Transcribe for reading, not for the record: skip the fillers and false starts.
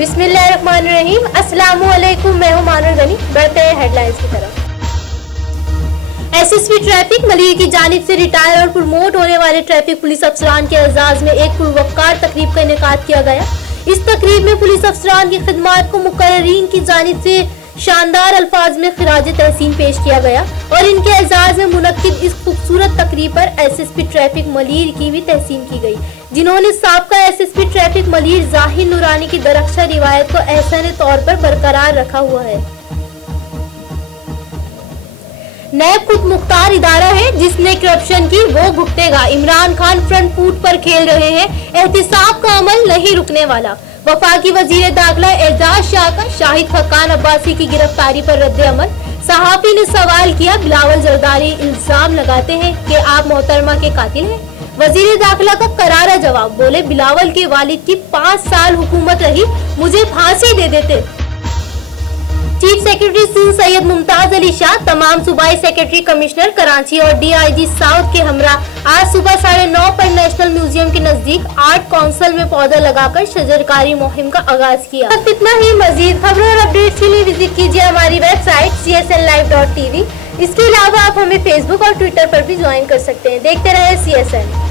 बिस्मिल्लाहिर्रहमानिर्रहीम। अस्सलामु अलैकुम, मैं हूं मानुर गनी। बढ़ते हैं हेडलाइंस की तरफ। एसएसपी ट्रैफिक मलिर की जानिब से रिटायर और प्रमोट होने वाले ट्रैफिक पुलिस अफसरान के एजाज में एक पुरवकार तकरीब का इनेकाद किया गया। इस तकरीब में पुलिस अफसरान की खिदमात को मुकर्ररीन की जानिब से शानदार अल्फाज में खिराज तहसीन पेश किया गया और इनके एजाज में मुनक्किद इस खूबसूरत तकरीब पर एसएसपी ट्रैफिक मलिर की भी तहसीन की गई, जिन्होंने साबका एसएसपी ट्रैफिक मलिर जाहिर नूरानी की दरख्शा रिवायत को एहसाने तौर पर बरकरार रखा हुआ है। नैब खुद मुख्तार इदारा है जिसने करप्शन की वो भुगतेगा। इमरान खान फ्रंट फुट पर खेल रहे हैं, एहतिसाब का अमल नहीं रुकने वाला। वफाकी वजीर दाखिला एजाज शाह का शाहिद खकान अब्बासी की गिरफ्तारी पर रद्द अमल। सहाफी ने सवाल किया, बिलावल जरदारी इल्जाम लगाते हैं कि आप मोहतरमा के कातिल हैं। वजीर दाखिला का करारा जवाब, बोले बिलावल के वालिद की 5 साल हुकूमत रही, मुझे फांसी दे देते। चीफ सेक्रेटरी सिंध सैयद मुमताज अली शाह तमाम सूबाई सेक्रेटरी कमिश्नर कराची और डीआईजी साउथ के हमरा आज सुबह 9:30 पर नेशनल म्यूजियम के नजदीक आर्ट काउंसिल में पौधा लगाकर शजरकारी मुहिम का आगाज किया। बस इतना ही। मजीद खबरों और अपडेट्स के लिए विजिट कीजिए हमारी वेबसाइट csnlive.tv। इसके अलावा आप हमें फेसबुक और ट्विटर पर भी ज्वाइन कर सकते हैं। देखते रहे CSN।